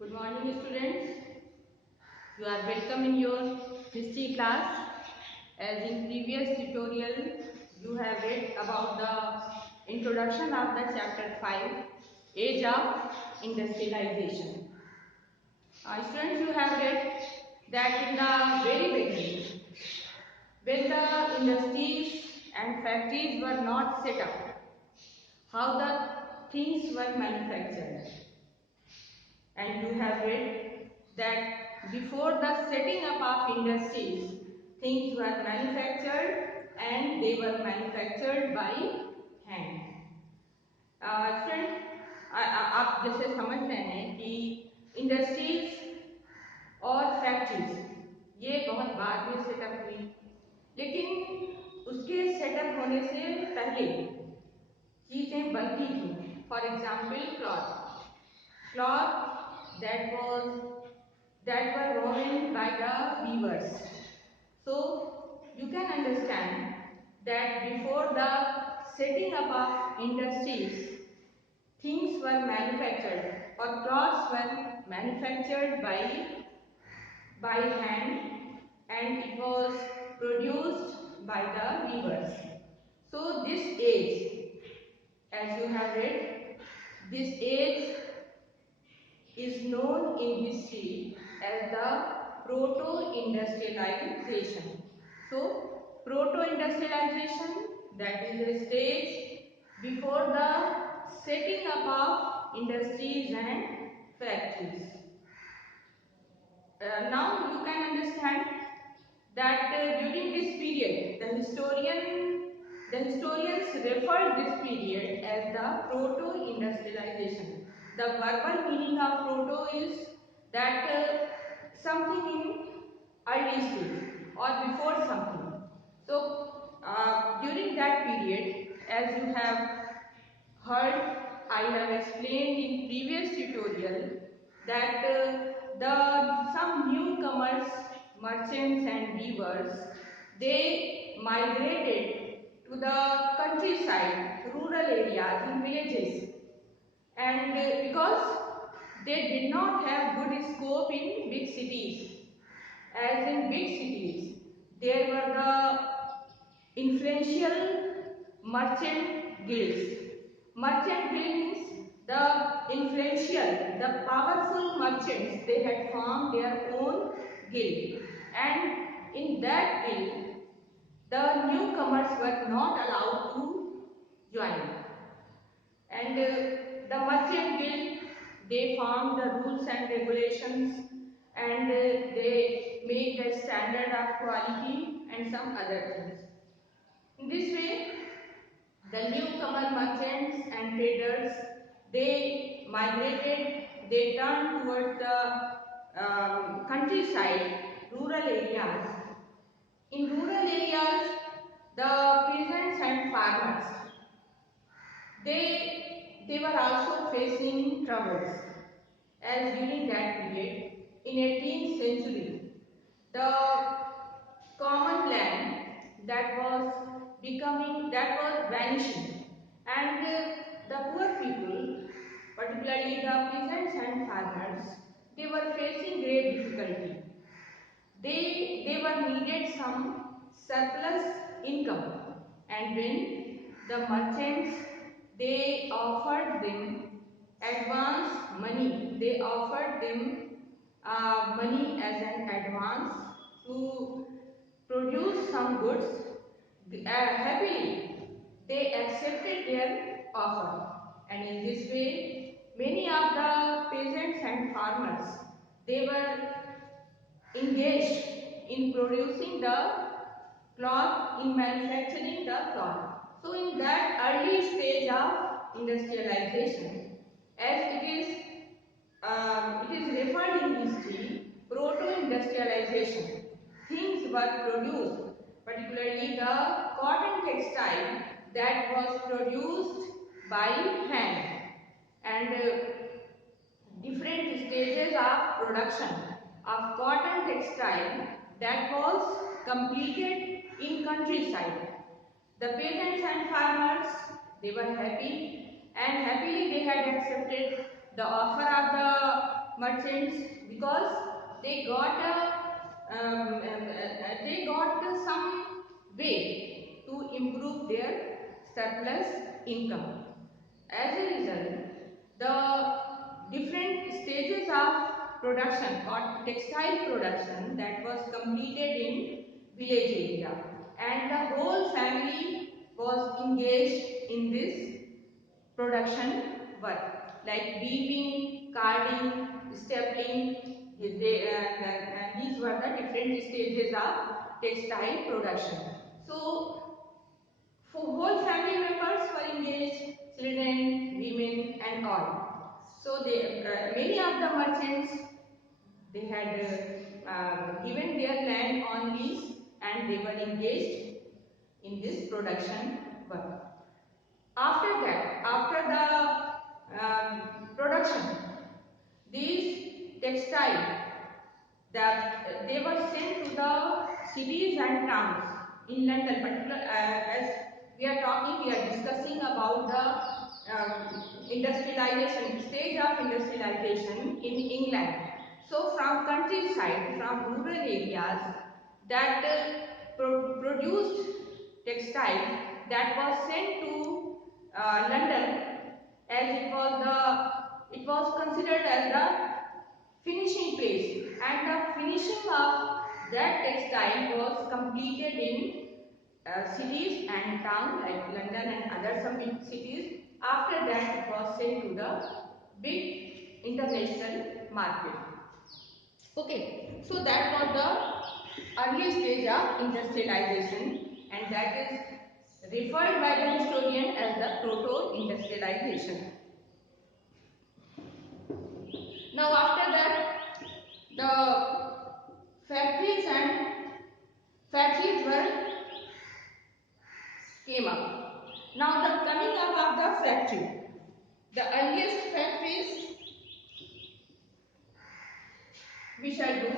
Good morning, students. You are welcome in your history class. As in previous tutorial, you have read about the introduction of the chapter 5, Age of Industrialization. Students, you have read that in the very beginning, when the industries and factories were not set up, how the things were manufactured. And you have read that before the setting up of industries, things were manufactured and they were manufactured by hand. Student आप जैसे समझ रहे हैं कि industries और factories ये बहुत बाद में सेटअप हुई, लेकिन उसके सेटअप होने से पहले चीज़ें बनती थी. For example cloth that were woven by the weavers. So you can understand that before the setting up of industries, things were manufactured or cloths were manufactured by hand, and it was produced by the weavers. So this age, as you have read, this age is known in history as the proto-industrialization. So, proto-industrialization, that is the stage before the setting up of industries and factories. Now you can understand that during this period, the historians referred this period as the proto-industrialization. The verbal meaning of proto is that something in early stage or before something. So during that period, as you have heard, I have explained in previous tutorial that some newcomers, merchants and weavers, they migrated to the countryside, rural areas in villages, and because they did not have good scope in big cities. As in big cities, there were the influential merchant guilds. Merchant guild means the influential, the powerful merchants, they had formed their own guild, and in that guild, the newcomers were not allowed to join. And the merchant guild, they formed the rules and regulations, and they made the standard of quality and some other things. In this way, the newcomer merchants and traders, they migrated, they turned towards the countryside, rural areas. In rural areas, the peasants and farmers, they were also facing troubles, as during that period, in 18th century, the common land that was vanishing, and the poor people, particularly the peasants and farmers, they were facing great difficulty. They were needed some surplus income, and when the merchants, they offered them advance money, they offered them money as an advance to produce some goods. Happily they accepted their offer, and in this way many of the peasants and farmers, they were engaged in producing the cloth, in manufacturing the cloth. So in that early stage of industrialization, as it is referred in history, proto-industrialization, things were produced, particularly the cotton textile that was produced by hand, and different stages of production of cotton textile that was completed in countryside. The peasants and farmers, they were happy, and happily they had accepted the offer of the merchants because they got some way to improve their surplus income. As a result, the different stages of production or textile production that was completed in village area, and the whole family was engaged in this production work like weaving, carding, stapling. And these were the different stages of textile production. So for whole family members were engaged, children, women and all. So many of the merchants, they had given their land on lease and they were engaged in this production work. After that, after the production, these textiles that they were sent to the cities and towns in London. Particular as we are talking, we are discussing about the industrialization, stage of industrialization in England. So from countryside, from rural areas that produced textile that was sent to London, as it was considered as the finishing place, and the finishing of that textile was completed in cities and towns like London and other some big cities. After that, it was sent to the big international market. Okay, so that was the early stage of industrialization, and that is referred by the historian as the proto-industrialization. Now after that, the factories came up. Now the coming up of the factory, the earliest factories we shall do.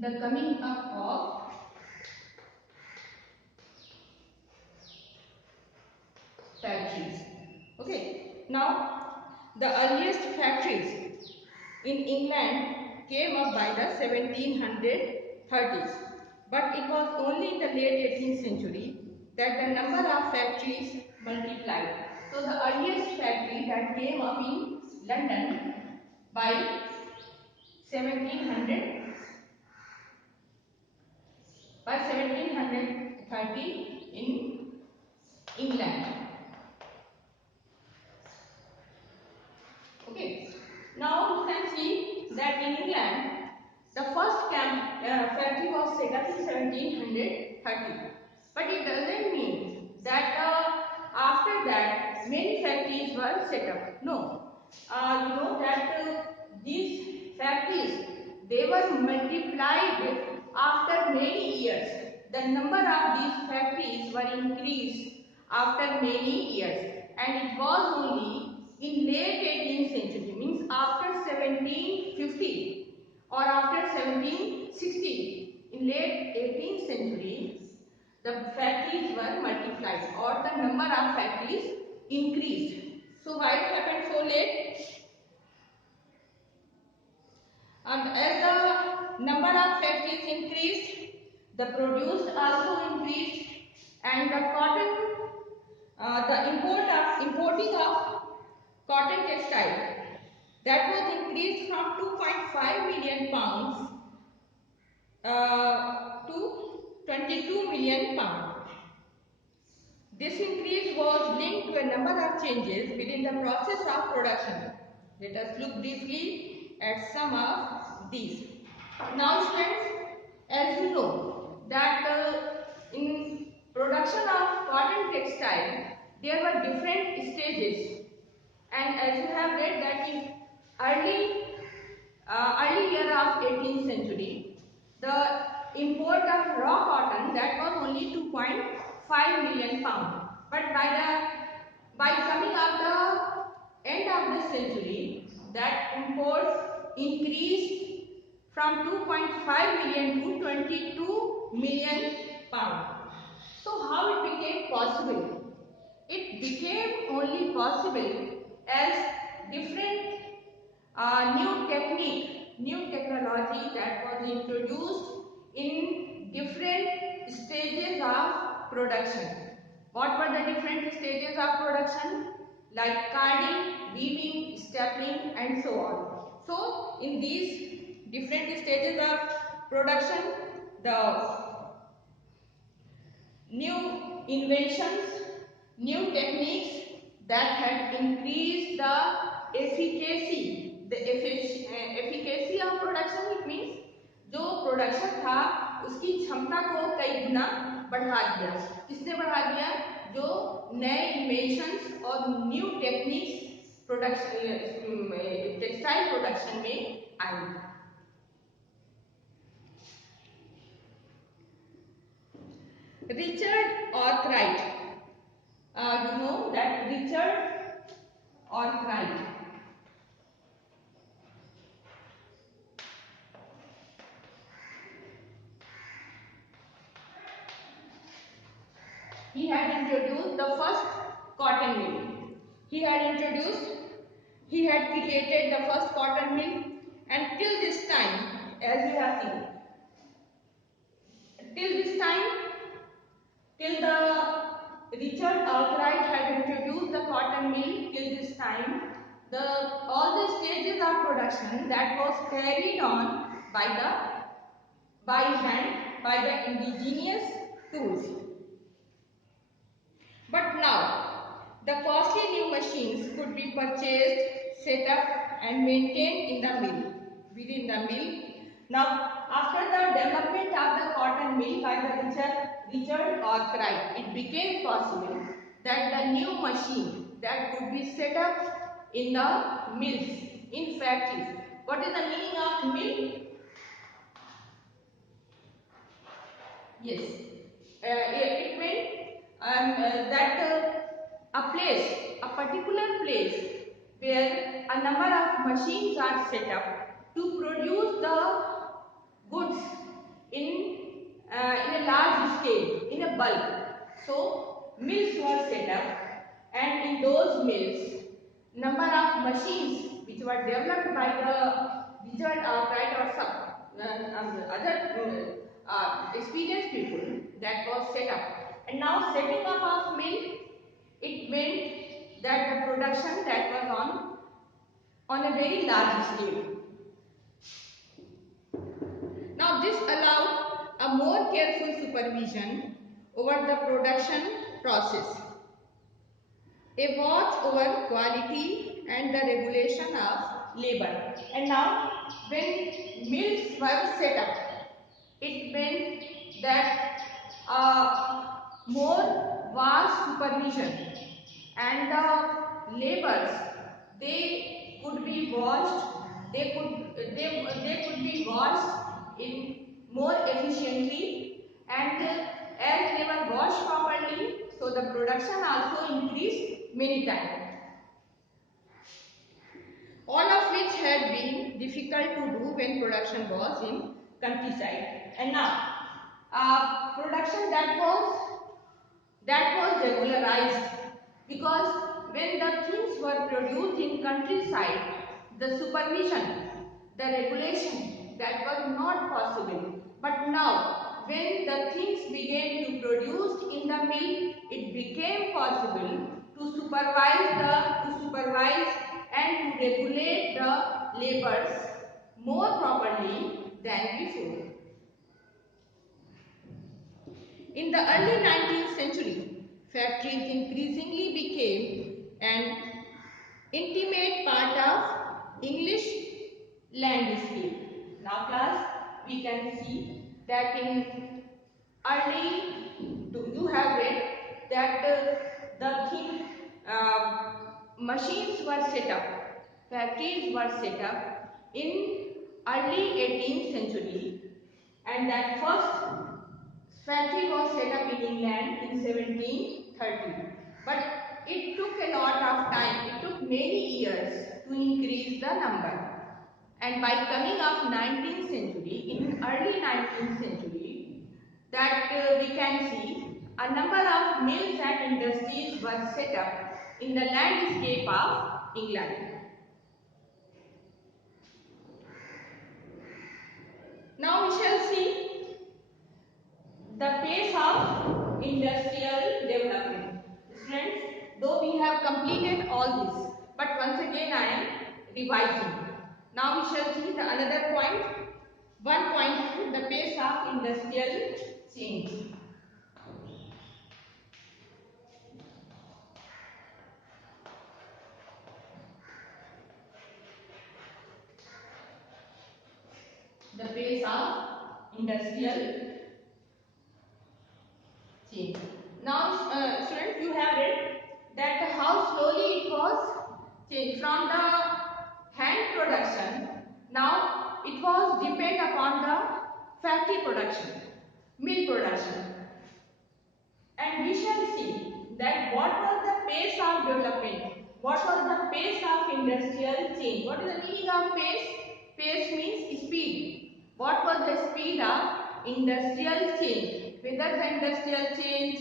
The coming up of factories. Okay. Now the earliest factories in England came up by the 1730s, but it was only in the late 18th century that the number of factories multiplied. So the earliest factory that came up in London by 1730 in England. Okay. Now you can see that in England the first factory was set up in 1730, but it doesn't mean that after that many factories were set up. No, you know that these factories, they were multiplied after many years. The number of these factories were increased after many years, and it was only in late 18th century, means after 1750 or after 1760, in late 18th century, the factories were multiplied or the number of factories increased. So why it happened so late? And as the number of factories increased, the produce also increased, and the cotton, importing of cotton textile, that was increased from 2.5 million pounds to 22 million pounds. This increase was linked to a number of changes within the process of production. Let us look briefly at some of these. Now students, as you know that in production of cotton textile, there were different stages, and as you have read that in early year of 18th century, the import of raw cotton, that was only 2.5 million pounds. But by coming of the end of this century, that imports increased from 2.5 million to 22 million pounds. So how it possible. It became only possible as different new technique, new technology that was introduced in different stages of production. What were the different stages of production? Like carding, weaving, stapling, and so on. So in these different stages of production, the new inventions, new techniques that had increased the efficacy. The efficacy of production, it means जो production था उसकी क्षमता को कई गुना बढ़ा दिया. किसने बढ़ा दिया? जो नए इन्वेंशंस और new techniques production textile production में आई. Richard Arkwright, you know that Richard Arkwright, he had introduced the first cotton mill. He had created the first cotton mill, and till this time, as we have seen, till the Richard Arkwright had introduced the cotton mill, till this time, all the stages of production that was carried on by hand, by the indigenous tools. But now, the costly new machines could be purchased, set up and maintained in the mill, within the mill. Now, after the development of the cotton mill by the Richard Arkwright, it became possible that the new machine that could be set up in the mills, in factories. What is the meaning of mill? Yes, it meant that a particular place where a number of machines are set up to produce the goods in a large scale, in a bulk. So mills were set up, and in those mills, number of machines which were developed by the Richard Arkwright or some other experienced people, that was set up. And now setting up of mill, it meant that the production that was on a very large scale. Now this allowed a more careful supervision over the production process, a watch over quality and the regulation of labor. And now when mills were set up, it meant that more vast supervision, and the laborers, they could be washed, they could be washed in more efficiently, and as they were washed properly, so the production also increased many times. All of which had been difficult to do when production was in countryside. And now production that was regularized, because when the things were produced in countryside, the supervision, the regulation, that was not possible. But now when the things began to produce in the mill, it became possible to supervise and to regulate the labors more properly than before. In the early 19th century, factories increasingly became an intimate part of English landscape. Now class, we can see that in early, you have read that machines were set up, factories were set up in early 18th century, and that first factory was set up in England in 1730. But it took a lot of time, it took many years to increase the number. And by coming of 19th century, in early 19th century, that we can see a number of mills and industries were set up in the landscape of England. Now we shall see the pace of industrial development. Students, though we have completed all this, but once again I am revising. Now we shall see the another point. 1.2, the pace of industrial change. The pace of industrial change. Now, students, you have read that how slowly it was changed from the hand production. Now, it was depend upon the factory production, mill production. And we shall see that what was the pace of development, what was the pace of industrial change. What is the meaning of pace? Pace means speed. What was the speed of industrial change? Whether the industrial change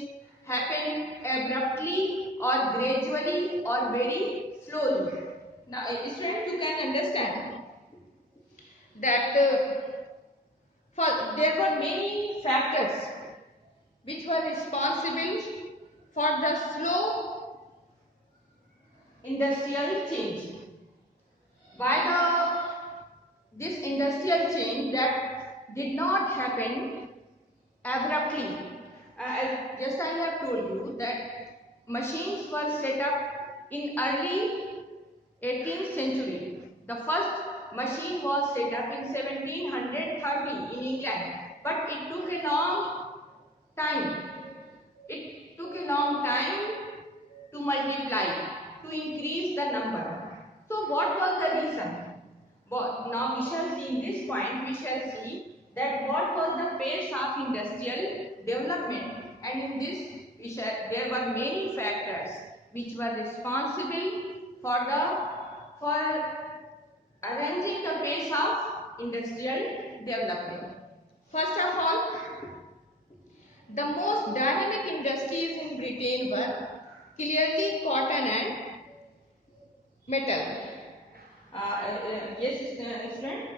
happened abruptly or gradually or very slowly. Now, students, you can understand that there were many factors which were responsible for the slow industrial change. Why this industrial change that did not happen abruptly? Just I have told you that machines were set up in early 18th century. The first machine was set up in 1730 in England, but it took a long time. It took a long time to multiply, to increase the number. So what was the reason? Now we shall see in this point, we shall see that what was the pace of industrial development, and in this there were many factors which were responsible for arranging the pace of industrial development. First of all, the most dynamic industries in Britain were clearly cotton and metal. Yes, student.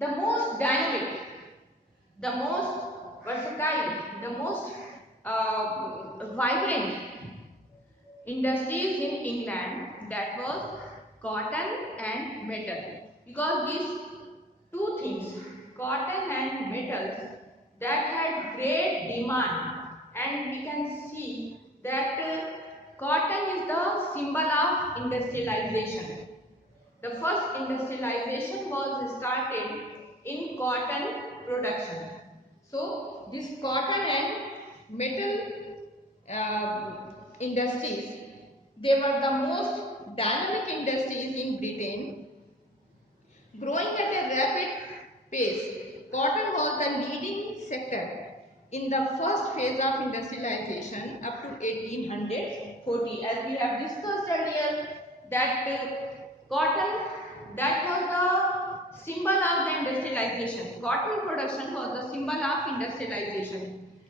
The most dynamic, the most versatile, the most vibrant industries in England, that was cotton and metal. Because these two things, cotton and metals, that had great demand, and we can see that cotton is the symbol of industrialization. The first industrialization was started in cotton production. So this cotton and metal industries, they were the most dynamic industries in Britain, growing at a rapid pace. Cotton was the leading sector in the first phase of industrialization up to 1840. As we have discussed earlier, that cotton, that was the symbol of the industrialization. Cotton production was the symbol of industrialization,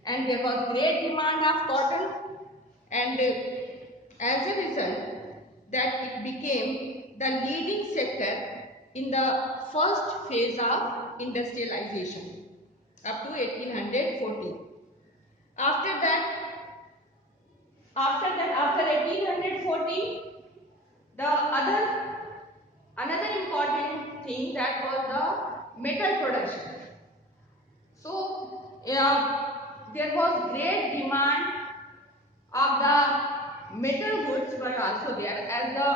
and there was great demand of cotton, and as a result that it became the leading sector in the first phase of industrialization up to 1840. After 1840, another important thing, that was the metal production. So there was great demand of the metal goods were also there, as the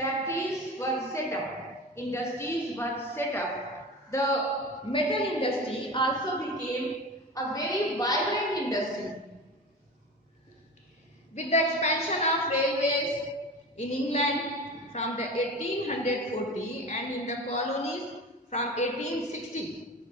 factories were set up, industries were set up. The metal industry also became a very vibrant industry. With the expansion of railways in England from the 1840 and in the colonies from 1860,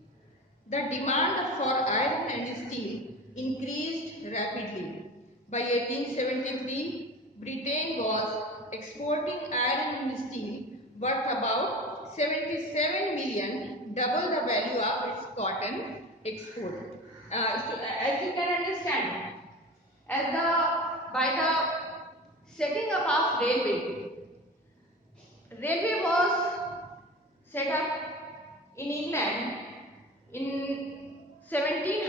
the demand for iron and steel increased rapidly. By 1873, Britain was exporting iron and steel worth about 77 million, double the value of its cotton export. As you can understand, as railway. Railway was set up in England in 1840,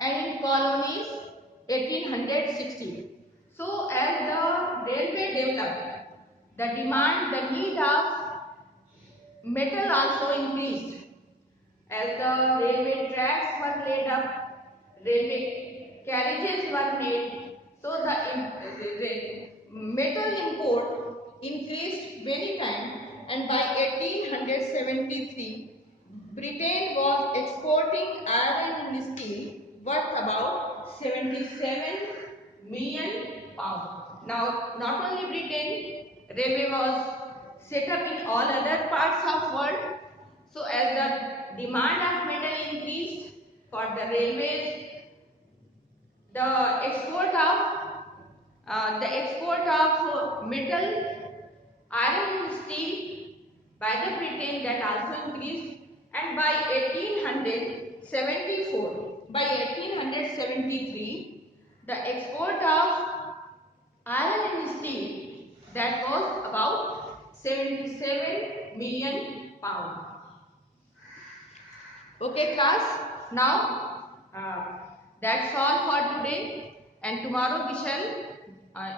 and in colonies 1860. So as the railway developed, the need of metal also increased. As the railway tracks were laid up, railway carriages were made, so the metal import increased many times, and by 1873, Britain was exporting iron and steel worth about 77 million pounds. Now, not only Britain, railway was set up in all other parts of world. So as the demand of metal increased for the railways, the export of metal, iron and steel by the Britain, that also increased, and by 1873, the export of iron and steel, that was about 77 million pounds. Okay class, now that's all for today, and tomorrow we shall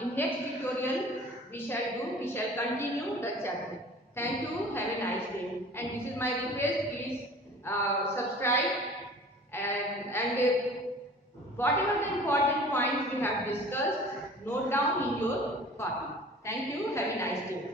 in next tutorial we shall continue the chapter. Thank you, have a nice day, and this is my request, please subscribe, and whatever the important points we have discussed, note down in your copy. Thank you, have a nice day.